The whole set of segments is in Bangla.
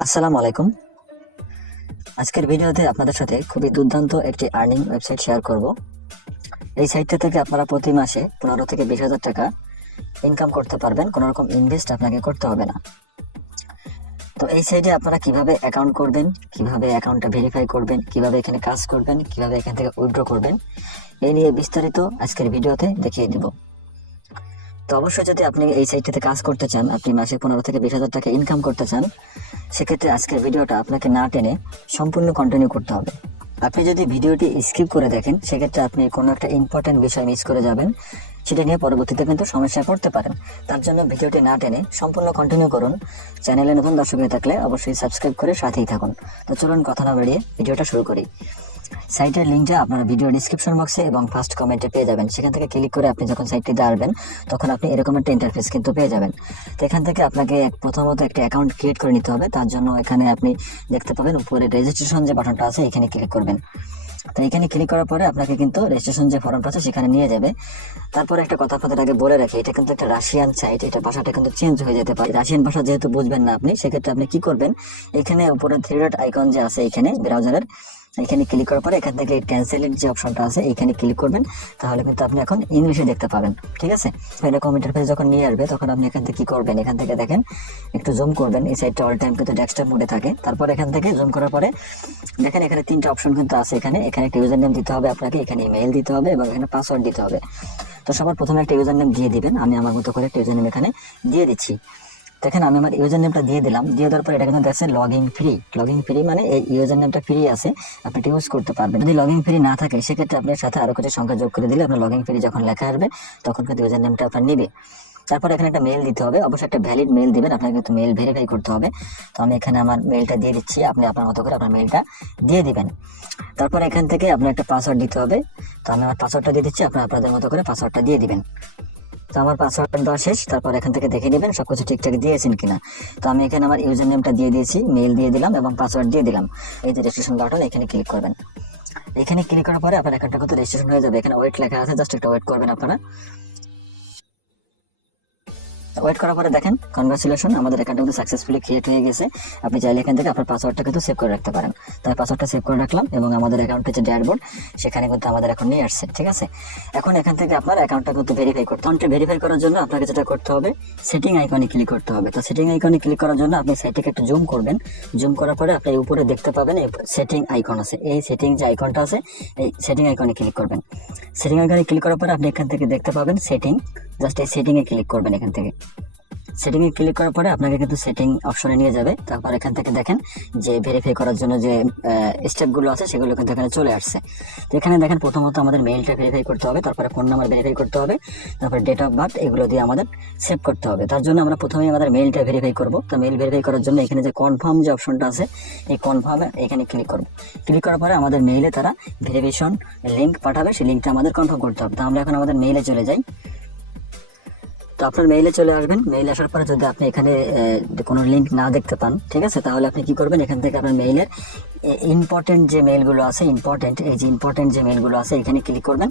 আসসালামু আলাইকুম। আজকের ভিডিওতে আপনাদের সাথে খুবই দুর্দান্ত একটি আর্নিং ওয়েবসাইট শেয়ার করব। এই সাইটটা থেকে আপনারা প্রতি মাসে 15 থেকে 20,000 টাকা ইনকাম করতে পারবেন, কোনো রকম ইনভেস্ট আপনাকে করতে হবে না। তো এই সাইটে আপনারা কিভাবে অ্যাকাউন্ট করবেন, কিভাবে অ্যাকাউন্টটা ভেরিফাই করবেন, কিভাবে এখানে কাজ করবেন, কিভাবে এখান থেকে উইথড্র করবেন, এই নিয়ে বিস্তারিত আজকের ভিডিওতে দেখিয়ে দিব। তো অবশ্যই যদি আপনি এই সাইটটাতে কাজ করতে চান, আপনি মাসে 15 থেকে 20,000 টাকা ইনকাম করতে চান, সেক্ষেত্রে আজকের ভিডিওটা আপনাকে না টেনে সম্পূর্ণ কন্টিনিউ করতে হবে। আপনি যদি ভিডিওটি স্কিপ করে দেখেন, সেক্ষেত্রে আপনি কোনো একটা ইম্পর্টেন্ট বিষয় মিস করে যাবেন, সেটা নিয়ে পরবর্তীতে কিন্তু সমস্যায় পড়তে পারেন। তার জন্য ভিডিওটি না টেনে সম্পূর্ণ কন্টিনিউ করুন। চ্যানেলে নতুন দর্শক হয়ে থাকলে অবশ্যই সাবস্ক্রাইব করে সাথেই থাকুন। তো চলুন কথা না বাড়িয়ে ভিডিওটা শুরু করি। সাইটের লিঙ্কটা আপনারা ভিডিও ডিসক্রিপশন বক্সে এবং ফার্স্ট কমেন্টে পেয়ে যাবেন। সেখান থেকে ক্লিক করে আপনি যখন সাইটটিতে আসবেন, তখন আপনি এরকম একটা ইন্টারফেস কিন্তু পেয়ে যাবেন। তো এখান থেকে আপনাকে প্রথমত একটা অ্যাকাউন্ট ক্রিয়েট করে নিতে হবে। তার জন্য এখানে আপনি দেখতে পাবেন উপরে রেজিস্ট্রেশন যে বাটনটা আছে, এখানে ক্লিক করবেন। তো এখানে ক্লিক করার পরে আপনাকে কিন্তু রেজিস্ট্রেশন যে ফর্মটা আছে সেখানে নিয়ে যাবে। তারপরে একটা কথা আপনাদের আগে বলে রাখি, এটা কিন্তু একটা রাশিয়ান সাইট, এটা ভাষাটা কিন্তু চেঞ্জ হয়ে যেতে পারে। রাশিয়ান ভাষা যেহেতু বুঝবেন না আপনি, সেক্ষেত্রে আপনি কি করবেন, এখানে উপরে থ্রি ডট আইকন যে আছে এখানে ব্রাউজারের, এখানে ক্লিক করার পরে এখান থেকে ক্যান্সেলের যে অপশনটা আছে এখানে ক্লিক করবেন। তাহলে কিন্তু আপনি এখন ইংলিশে দেখতে পাবেন। ঠিক আছে, এরকম ইন্টারফেস যখন নিয়ে আসবে তখন আপনি এখান থেকে কি করবেন, এখান থেকে দেখেন একটু জুম করবেন। এই সাইটটা অল টাইম কিন্তু ডেস্কটপ মোডে থাকে। তারপর এখান থেকে জুম করার পরে দেখেন এখানে তিনটা অপশন কিন্তু আছে। এখানে একটা ইউজার নেম দিতে হবে আপনাকে, এখানে ইমেইল দিতে হবে এবং এখানে পাসওয়ার্ড দিতে হবে। তো সবার প্রথমে একটা ইউজার নেম দিয়ে দিবেন। আমি আমার মতো করে একটা ইউজার নেম এখানে দিয়ে দিচ্ছি। দেখেন আমি আমার ইউজার নেমটা দিয়ে দিলাম। দিয়ে দেওয়ার পর এটা কিন্তু দেখছেন লগইন ফ্রি। লগইন ফ্রি মানে এই ইউজার নেমটা ফ্রি আছে, আপনি এটা ইউজ করতে পারবেন। যদি লগইন ফ্রি না থাকে, সেক্ষেত্রে আপনার সাথে আরো কিছু সংখ্যা যোগ করে দিলে আপনার লগইন ফ্রি যখন লেখা আসবে তখন কিন্তু ইউজার নেমটা আপনার নেবে। তারপর এখানে একটা মেল দিতে হবে, অবশ্যই একটা ভ্যালিড মেল দিবেন, আপনাকে কিন্তু মেল ভেরিফাই করতে হবে। তো আমি এখানে আমার মেলটা দিয়ে দিচ্ছি, আপনি আপনার মতো করে আপনার মেলটা দিয়ে দিবেন। তারপর এখান থেকে আপনার একটা পাসওয়ার্ড দিতে হবে। তো আমি আমার পাসওয়ার্ডটা দিয়ে দিচ্ছি, আপনাদের মতো করে পাসওয়ার্ডটা দিয়ে দিবেন। তো আমার পাসওয়ার্ড দেওয়া শেষ। তারপর এখান থেকে দেখে নেবেন সবকিছু ঠিকঠাক দিয়েছেন কিনা। তো আমি এখানে আমার ইউজার নেমটা দিয়ে দিয়েছি, মেল দিয়ে দিলাম এবং পাসওয়ার্ড দিয়ে দিলাম। এই যে রেজিস্ট্রেশন বাটন, এখানে ক্লিক করবেন। এখানে ক্লিক করার পরে আপনার অ্যাকাউন্টটা কিন্তু রেজিস্ট্রেশন হয়ে যাবে। এখানে ওয়েট লেখা আছে, জাস্ট একটা ওয়েট করবেন আপনারা। ওয়েট করার পরে দেখেন কনগ্রাচুলেশন, আমাদের অ্যাকাউন্ট কিন্তু সাকসেসফুলি ক্রিয়েট হয়ে গেছে। আপনি চাইলে এখান থেকে আপনার পাসওয়ার্ডটা কিন্তু সেভ করে রাখতে পারেন। তাই পাসওয়ার্ডটা সেভ করে রাখলাম এবং আমাদের অ্যাকাউন্টে যে ড্যাশবোর্ড সেখানে কিন্তু আমাদের এখন নিয়ে আসছে। ঠিক আছে, এখন এখান থেকে আপনার অ্যাকাউন্টটা কিন্তু ভেরিফাই করতে হবে। ভেরিফাই করার জন্য আপনাকে যেটা করতে হবে, সেটিং আইকনে ক্লিক করতে হবে। তো সেটিং আইকনে ক্লিক করার জন্য আপনি সাইটটাকে একটু জুম করবেন। জুম করার পরে আপনি উপরে দেখতে পাবেন এই সেটিং আইকন আছে, এই সেটিং যে আইকনটা আছে এই সেটিং আইকনে ক্লিক করবেন। সেটিং আইকনে ক্লিক করার পরে আপনি এখান থেকে দেখতে পাবেন সেটিং, জাস্ট এই সেটিংয়ে ক্লিক করবেন। এখান থেকে সেটিংয়ে ক্লিক করার পরে আপনাকে কিন্তু সেটিং অপশনে নিয়ে যাবে। তারপর এখান থেকে দেখেন যে ভেরিফাই করার জন্য যে স্টেপগুলো আছে সেগুলো কিন্তু এখানে চলে আসছে। তো এখানে দেখেন প্রথমত আমাদের মেইলটা ভেরিফাই করতে হবে, তারপরে ফোন নাম্বার ভেরিফাই করতে হবে, তারপরে ডেট অফ বার্থ, এগুলো দিয়ে আমাদের সেভ করতে হবে। তার জন্য আমরা প্রথমেই আমাদের মেইলটা ভেরিফাই করব। তো মেইল ভেরিফাই করার জন্য এখানে যে কনফার্ম যে অপশনটা আছে এই কনফার্মে এখানে ক্লিক করব। ক্লিক করার পরে আমাদের মেইলে তারা ভেরিফিকেশন লিঙ্ক পাঠাবে, সেই লিঙ্কটা আমাদের কনফার্ম করতে হবে। তো আমরা এখন আমাদের মেইলে চলে যাই। তো আপনার মেইলে চলে আসবেন। মেইল আসার পরে যদি আপনি এখানে কোনো লিঙ্ক না দেখতে পান, ঠিক আছে, তাহলে আপনি কি করবেন, এখান থেকে আপনার মেইলের ইম্পর্টেন্ট যে মেইলগুলো আছে, ইম্পর্টেন্ট যে মেইলগুলো আছে এখানে ক্লিক করবেন।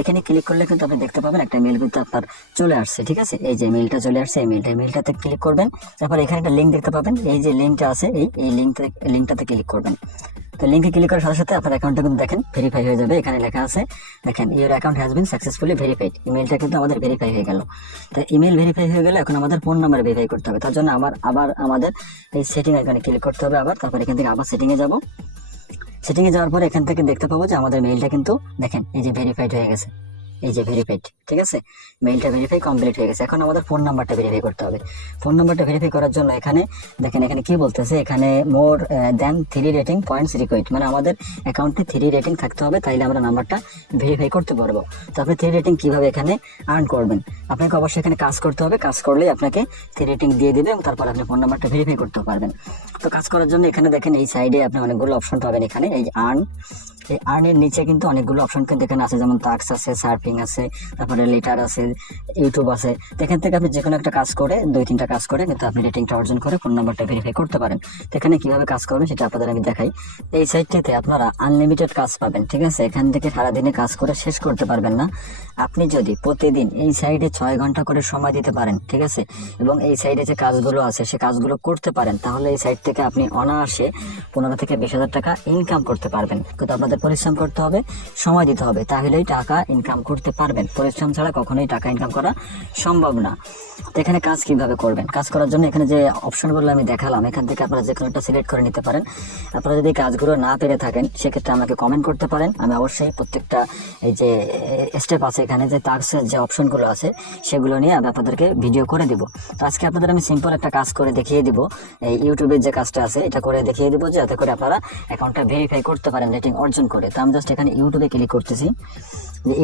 এখানে ক্লিক করলে কিন্তু আপনি দেখতে পাবেন একটা মেইল কিন্তু আপনার চলে আসছে। ঠিক আছে, এই যে মেইলটা চলে আসছে, এই মেইলটাতে ক্লিক করবেন। তারপর এখানে একটা লিঙ্ক দেখতে পাবেন, এই যে লিঙ্কটা আছে এই লিঙ্কটাতে ক্লিক করবেন। তো লিঙ্কে ক্লিক করার সাথে সাথে আপনার অ্যাকাউন্টটা কিন্তু দেখেন ভেরিফাই হয়ে যাবে। এখানে লেখা আছে দেখেন your account has been successfully verified. ইমেলটা কিন্তু আমাদের ভেরিফাই হয়ে গেল। তো ইমেল ভেরিফাই হয়ে গেলে এখন আমাদের ফোন নাম্বার ভেরিফাই করতে হবে। তার জন্য আবার আমাদের এই সেটিং আইকনে ক্লিক করতে হবে আবার। তারপর এখান থেকে আবার সেটিংয়ে যাব। সেটিংয়ে যাওয়ার পরে এখান থেকে দেখতে পাবো যে আমাদের মেইলটা কিন্তু দেখেন এই যে ভেরিফাইড হয়ে গেছে, এই যে ভেরিফাইড। ঠিক আছে, মেইলটা ভেরিফাই কমপ্লিট হয়ে গেছে। এখন আমাদের ফোন নাম্বারটা ভেরিফাই করতে হবে। ফোন নাম্বারটা ভেরিফাই করার জন্য এখানে দেখেন এখানে কি বলতেছে, এখানে মোর দেন 3 রেটিং পয়েন্টস রিকোয়ার্ড, মানে আমাদের অ্যাকাউন্টে 3 রেটিং থাকতে হবে, তাইলে আমরা নাম্বারটা ভেরিফাই করতে পারবো। তো আপনি 3 রেটিং কিভাবে এখানে আর্ন করবেন, আপনাকে অবশ্যই এখানে কাজ করতে হবে। কাজ করলেই আপনাকে 3 রেটিং দিয়ে দিবে এবং তারপর আপনি ফোন নাম্বারটা ভেরিফাই করতে পারবেন। তো কাজ করার জন্য এখানে দেখেন এই সাইডে আপনি অনেকগুলো অপশন পাবেন। এখানে এই আর্ন, এই আর্নের নিচে কিন্তু অনেকগুলো অপশন কিন্তু এখানে আছে, যেমন টাস্ক আছে, সার্ফিং আছে, তারপরে লেটার আছে, ইউটিউব আছে। তো এখান থেকে আপনি যে কোনো একটা কাজ করে 2-3টা কাজ করে কিন্তু আপনি রেটিংটা অর্জন করে ফোন নাম্বারটা ভেরিফাই করতে পারেন। তো এখানে কিভাবে কাজ করবেন সেটা আপনাদের আমি দেখাই। এই সাইটটিতে আপনারা আনলিমিটেড কাজ পাবেন। ঠিক আছে, এখান থেকে সারাদিনে কাজ করে শেষ করতে পারবেন না। আপনি যদি প্রতিদিন এই সাইডে 6 ঘন্টা করে সময় দিতে পারেন, ঠিক আছে, এবং এই সাইডে যে কাজগুলো আছে সে কাজগুলো করতে পারেন, তাহলে এই সাইট থেকে আপনি অনায়াসে 15 থেকে 20,000 টাকা ইনকাম করতে পারবেন। কিন্তু আপনাদের পরিশ্রম করতে হবে, সময় দিতে হবে, তাহলেই টাকা ইনকাম করতে পারবেন। পরিশ্রম ছাড়া কখনোই টাকা ইনকাম করা সম্ভব না। তো এখানে কাজ কিভাবে করবেন? কাজ করার জন্য এখানে যে অপশনগুলো আমি দেখালাম, এখান থেকে আপনারা যে কোনো একটা সিলেক্ট করে নিতে পারেন। আপনারা যদি কাজগুলো না পেরে থাকেন সেক্ষেত্রে আমাকে কমেন্ট করতে পারেন। আমি অবশ্যই প্রত্যেকটা এই যে স্টেপ আছে এখানে যে টাস্কের যে অপশনগুলো আছে সেগুলো নিয়ে আমি আপনাদেরকে ভিডিও করে দিব। তো আজকে আপনাদের আমি সিম্পল একটা কাজ করে দেখিয়ে দিব। এই ইউটিউবের যে কাজটা আছে এটা করে দেখিয়ে দিব, যাতে করে আপনারা অ্যাকাউন্টটা ভেরিফাই করতে পারেন রেটিং অর্জন করে। তো আমি জাস্ট এখানে ইউটিউবে ক্লিক করতেছি।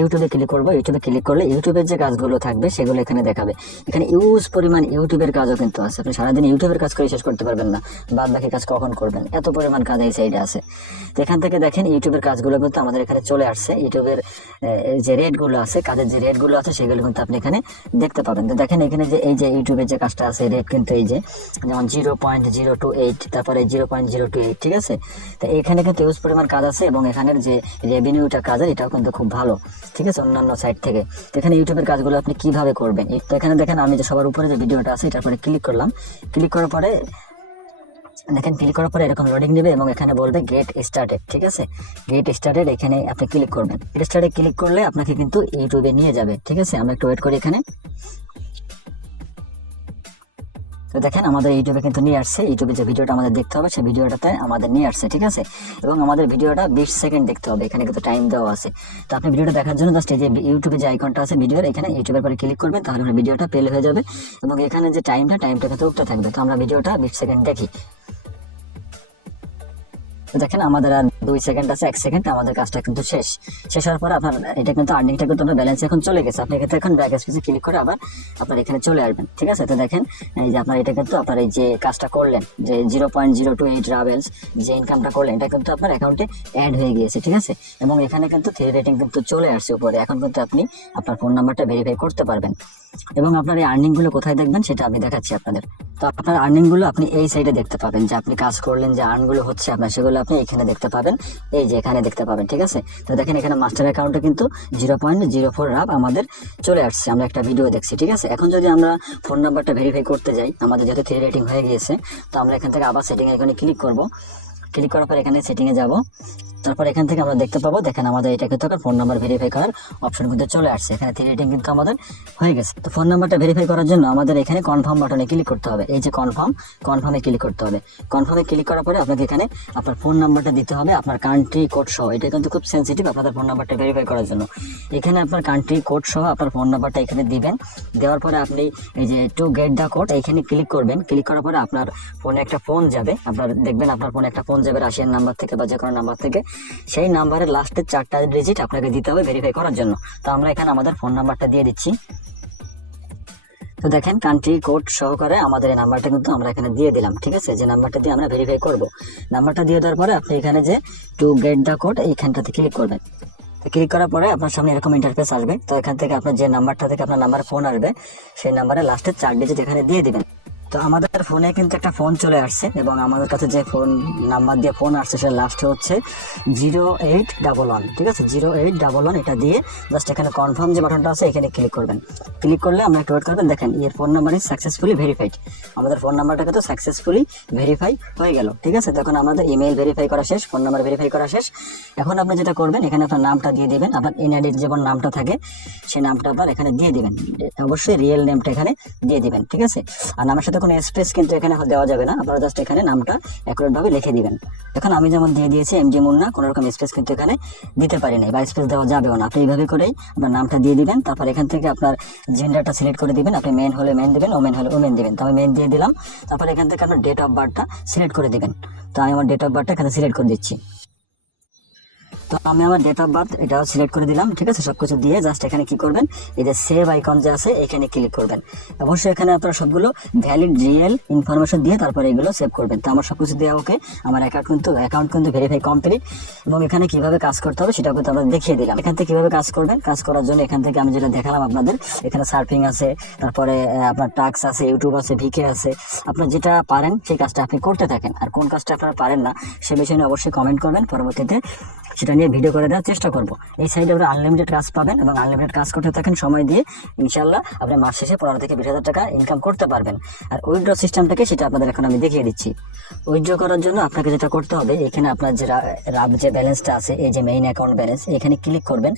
ইউটিউবে ক্লিক করবো। ইউটিউবে ক্লিক করলে ইউটিউবের যে কাজগুলো থাকবে সেগুলো এখানে দেখাবে। এখানে ইউজ পরিমাণ ইউটিউবের কাজও কিন্তু আছে। আপনি সারাদিন ইউটিউবের কাজ করে শেষ করতে পারবেন না, বাদ বাকি কাজ কখন করবেন, এত পরিমাণ কাজ এই সাইডে আছে। তো এখান থেকে দেখেন ইউটিউবের কাজগুলো কিন্তু আমাদের এখানে চলে আসছে। ইউটিউবের যে রেটগুলো আছে, কাজের যে রেটগুলো আছে সেগুলো কিন্তু আপনি এখানে দেখতে পাবেন। তো দেখেন এখানে যে এই যে ইউটিউবের যে কাজটা আছে রেট কিন্তু এই যে যেমন 0.028, তারপরে 0.028, ঠিক আছে। তো এখানে কিন্তু ইউজ পরিমাণ কাজ আছে এবং এখানের যে রেভিনিউটা কাজের এটাও কিন্তু খুব ভালো, ঠিক আছে, অন্যান্য সাইট থেকে। তো এখানে ইউটিউবের কাজগুলো আপনি কিভাবে করবেন, তো এখানে দেখেন আমি যে সবার উপরে যে ভিডিওটা আছে এটার পরে ক্লিক করলাম। ক্লিক করার পরে দেখেন, ক্লিক করার পরে এরকম লোডিং নেবে এবং এখানে বলবে গেট স্টার্টেড, ঠিক আছে। গেট স্টার্টেড এখানে আপনি ক্লিক করবেন। গেট স্টার্টে ক্লিক করলে আপনাকে কিন্তু ইউটিউবে নিয়ে যাবে, ঠিক আছে। আমরা একটু ওয়েট করি এখানে। তো দেখেন আমাদের ইউটিউবে কিন্তু নিয়ে আসছে। ইউটিউবে যে ভিডিওটা আমাদের দেখতে হবে সেই ভিডিওটাতে আমাদের নিয়ে আসছে, ঠিক আছে। এবং আমাদের ভিডিওটা 20 সেকেন্ড দেখতে হবে, এখানে কিন্তু টাইম দেওয়া আছে। তো আপনি ভিডিওটা দেখার জন্য জাস্ট এই যে ইউটিউবে যে আইকনটা আছে ভিডিওর, এখানে ইউটিউবের পরে ক্লিক করবেন, তাহলে ভিডিওটা প্লে হয়ে যাবে এবং এখানে যে টাইমটা কিন্তু উঠতে থাকবে। তো আমরা ভিডিওটা 20 সেকেন্ড দেখি। তো দেখেন আমাদের আর 2 সেকেন্ড আছে, 1 সেকেন্ড, আমাদের কাজটা কিন্তু শেষ হওয়ার পরে আপনার এটা কিন্তু আর্নিংটা কিন্তু আপনার ব্যালেন্স এখন চলে গেছে। আপনি এখানে এখন ব্যাক স্পেসে ক্লিক করে আবার আপনার এখানে চলে আসবেন, ঠিক আছে। তো দেখেন এই যে আপনার এটা কিন্তু আপনার এই যে কাজটা করলেন যে 0.028 রাভেলস যে ইনকামটা করলেন এটা কিন্তু আপনার অ্যাকাউন্টে অ্যাড হয়ে গিয়েছে, ঠিক আছে। এবং এখানে কিন্তু 3 রেটিং কিন্তু চলে আসছে উপরে। এখন কিন্তু আপনি আপনার ফোন নাম্বারটা ভেরিফাই করতে পারবেন। এবং আপনার এই আর্নিংগুলো কোথায় দেখবেন সেটা আমি দেখাচ্ছি আপনাদের। তো আপনার আর্নিংগুলো আপনি এই সাইডে দেখতে পাবেন, যে আপনি কাজ করলেন যে আর্নগুলো হচ্ছে আপনার সেগুলো আপনি এখানে দেখতে পাবেন, এই যে এখানে দেখতে পাবেন, ঠিক আছে। তো দেখেন এখানে মাস্টার অ্যাকাউন্টে কিন্তু 0.04 রাব আমাদের চলে আসছে। আমরা একটা ভিডিও দেখছি, ঠিক আছে। এখন যদি আমরা ফোন নাম্বারটা ভেরিফাই করতে যাই, আমাদের যেহেতু 3 রেটিং হয়ে গিয়েছে, তো আমরা এখান থেকে আবার সেটিংয়ে এখানে ক্লিক করব। ক্লিক করার পর এখানে সেটিংয়ে যাব। তারপর এখান থেকে আমরা দেখতে পাবো, দেখেন আমাদের এটা কিন্তু ফোন নাম্বার ভেরিফাই করার অপশন কিন্তু চলে আসছে। এখানে 3 রেটিং কিন্তু আমাদের হয়ে গেছে। তো ফোন নাম্বারটা ভেরিফাই করার জন্য আমাদের এখানে কনফার্ম বাটনে ক্লিক করতে হবে। এই যে কনফার্মে ক্লিক করতে হবে। কনফার্মে ক্লিক করার পরে আপনাকে এখানে আপনার ফোন নাম্বারটা দিতে হবে, আপনার কান্ট্রি কোড সহ। এটা কিন্তু খুব সেন্সিটিভ আপনাদের ফোন নাম্বারটা ভেরিফাই করার জন্য। এখানে আপনার কান্ট্রি কোড সহ আপনার ফোন নাম্বারটা এখানে দিবেন। দেওয়ার পরে আপনি এই যে টু গেট দ্য কোড এখানে ক্লিক করবেন। ক্লিক করার পরে আপনার ফোনে একটা ফোন যাবে, আপনার দেখবেন আপনার ফোনে একটা ফোন যাবে রাশিয়ান নাম্বার থেকে বা যে কোনো নাম্বার থেকে। সেই নাম্বারের লাস্টের 4টা ডিজিট আপনাকে দিতে হবে ভেরিফাই করার জন্য। তো আমরা এখানে আমাদের ফোন নাম্বারটা দিয়ে দিচ্ছি। তো দেখেন কান্ট্রি কোড সহকারে আমাদের এই নাম্বারটা কিন্তু আমরা এখানে দিয়ে দিলাম, ঠিক আছে। যে নাম্বারটা দিয়ে আমরা ভেরিফাই করব, নাম্বারটা দিয়ে দেওয়ার পরে আপনি এখানে যে টু গেট দ্য কোড এইখানটাতে ক্লিক করবেন। ক্লিক করার পরে আপনার সামনে এরকম ইন্টারফেস আসবে। তো এখান থেকে আপনার যে নাম্বারটা থেকে আপনার নাম্বারে ফোন আসবে সেই নাম্বারে লাস্টের 4 ডিজিট এখানে দিয়ে দিবেন। তো আমাদের ফোনে কিন্তু একটা ফোন চলে আসছে এবং আমাদের কাছে যে ফোন নাম্বার দিয়ে ফোন আসছে সেটা লাস্টে হচ্ছে 0811, ঠিক আছে। 0811 এটা দিয়ে জাস্ট এখানে কনফার্ম যে বাটনটা আছে এখানে ক্লিক করবেন। ক্লিক করলে আমরা একটু ওয়েট করবেন। দেখেন এর phone number is successfully verified. আমাদের ফোন নাম্বারটা কিন্তু সাকসেসফুলি ভেরিফাই হয়ে গেল, ঠিক আছে। তখন আমাদের ইমেল ভেরিফাই করা শেষ, ফোন নাম্বার ভেরিফাই করা শেষ। এখন আপনি যেটা করবেন এখানে আপনার নামটা দিয়ে দিবেন। আপনার এনআইডির যেমন নামটা থাকে সেই নামটা আবার এখানে দিয়ে দিবেন। অবশ্যই রিয়েল নেমটা এখানে দিয়ে দিবেন, ঠিক আছে। আর নামের সাথে কোনো স্পেস কিন্তু এখানে দেওয়া যাবে না, আপনারা জাস্ট এখানে নামটা অ্যাকুরেট ভাবে লিখে দিবেন। এখন আমি যেমন দিয়ে দিয়েছি এমডি মুন্না, কোনো রকম স্পেস কিন্তু এখানে দিতে পারি নাই বা স্পেস দেওয়া যাবেও না। আপনি এইভাবে করেই আপনার নামটা দিয়ে দিবেন। তারপর এখান থেকে আপনার জেন্ডারটা সিলেক্ট করে দিবেন। আপনি মেন হলে মেন দিবেন, ওমেন হলে ওমেন দিবেন। তো আমি মেন দিয়ে দিলাম। তারপর এখান থেকে আপনার ডেট অফ বার্থটা সিলেক্ট করে দিবেন। তো আমি আমার ডেট অফ বার্থটা এখানে সিলেক্ট করে দিচ্ছি। তো আমি আমার ডেট অফ বার্থ এটাও সিলেক্ট করে দিলাম, ঠিক আছে। সবকিছু দিয়ে জাস্ট এখানে কি করবেন, এই যে সেভ আইকন যে আছে এখানে ক্লিক করবেন। অবশ্যই এখানে আপনারা সবগুলো ভ্যালিড রিয়েল ইনফরমেশন দিয়ে তারপরে এগুলো সেভ করবেন। তো আমার সবকিছু দেওয়া ওকে, আমার অ্যাকাউন্ট কিন্তু ভেরিফাই কমপ্লিট। এবং এখানে কিভাবে কাজ করতে হবে সেটা কিন্তু আমরা দেখিয়ে দিলাম। এখান থেকে কিভাবে কাজ করবেন, কাজ করার জন্য এখান থেকে আমি যেটা দেখালাম আপনাদের, এখানে সার্ফিং আছে, তারপরে আপনার টাক্স আছে, ইউটিউব আছে, ভিকে আছে। আপনার যেটা পারেন সেই কাজটা আপনি করতে থাকেন। আর কোন কাজটা আপনারা পারেন না সে বিষয়ে অবশ্যই কমেন্ট করবেন, পরবর্তীতে সেটা নিয়ে ভিডিও করে দেওয়ার চেষ্টা করব। এই সাইডে আমরা আনলিমিটেড কাজ পাবেন এবং আনলিমিটেড কাজ করতে থাকেন সময় দিয়ে, ইনশাল্লাহ আপনি মাস শেষে 15 থেকে 20,000 টাকা ইনকাম করতে পারবেন। আর উইথড্র সিস্টেমটাকে সেটা আপনাদের এখন আমি দেখিয়ে দিচ্ছি। উইথড্র করার জন্য আপনাকে যেটা করতে হবে, এখানে আপনার যে রাব যে ব্যালেন্সটা আছে, এই যে মেইন অ্যাকাউন্ট ব্যালেন্স, এখানে ক্লিক করবেন।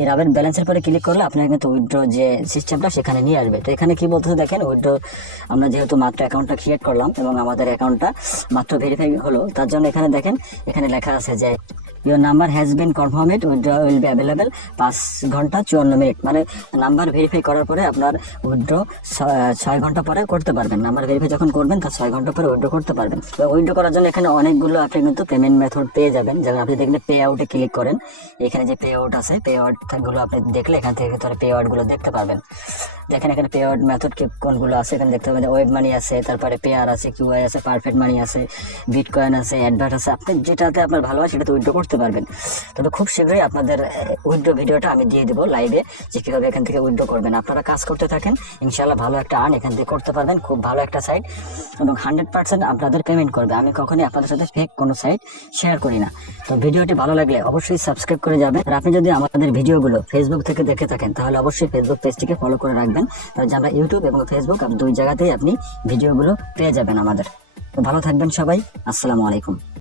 এই রাবের ব্যালেন্সের পরে ক্লিক করলে আপনার কিন্তু উইথড্র যে সিস্টেমটা সেখানে নিয়ে আসবে। তো এখানে কি বলতেছে দেখেন, উইথড্র আমরা যেহেতু মাত্র অ্যাকাউন্টটা ক্রিয়েট করলাম এবং আমাদের অ্যাকাউন্টটা মাত্র ভেরিফাই হলো, তার জন্য এখানে দেখেন এখানে লেখা আছে যে your number has been confirmed, withdraw will be available 5 ঘন্টা 54 মিনিট। মানে নাম্বার ভেরিফাই করার পরে আপনার উইথড্র 6 ঘন্টা পরে করতে পারবেন। নাম্বার ভেরিফাই যখন করবেন তার 6 ঘন্টা পরে উইথড্র করতে পারবেন। তো উইথড্র করার জন্য এখানে অনেকগুলো আপনি কিন্তু পেমেন্ট মেথড পেয়ে যাবেন। যেমন আপনি দেখলে পে আউটে ক্লিক করেন, এখানে যে পে আউট আছে, পে আউটগুলো আপনি দেখলে এখান থেকে পে আউটগুলো দেখতে পারবেন। দেখেন এখানে পে আউট মেথড কোনগুলো আছে এখানে দেখতে পাবেন। ওয়েব মানি আছে, তারপরে পেয়ার আছে, কিউআই আছে, পারফেক্ট মানি আছে, বিটকয়েন আছে, অ্যাডভার্ট আছে। আপনি যেটাতে আপনার ভালো হয় সেটাতে উইথড্র করতে পারবেন। তবে খুব শীঘ্রই আপনাদের উইথড্র ভিডিওটা আমি দিয়ে দেবো লাইভে, যে কীভাবে এখান থেকে উইথড্র করবেন। আপনারা কাজ করতে থাকেন, ইনশাল্লাহ ভালো একটা আর্ন এখান থেকে করতে পারবেন। খুব ভালো একটা সাইট এবং 100% আপনাদের পেমেন্ট করবে। আমি কখনোই আপনাদের সাথে ফেক কোনো সাইট শেয়ার করি না। তো ভিডিওটি ভালো লাগলে অবশ্যই সাবস্ক্রাইব করে যাবেন। আর আপনি যদি আমাদের ভিডিওগুলো ফেসবুক থেকে দেখে থাকেন তাহলে অবশ্যই ফেসবুক পেজটিকে ফলো করে রাখবেন, তাহলে যে আমরা ইউটিউব এবং ফেসবুক দুই জায়গাতেই আপনি ভিডিওগুলো পেয়ে যাবেন আমাদের। তো ভালো থাকবেন সবাই, আসসালামু আলাইকুম।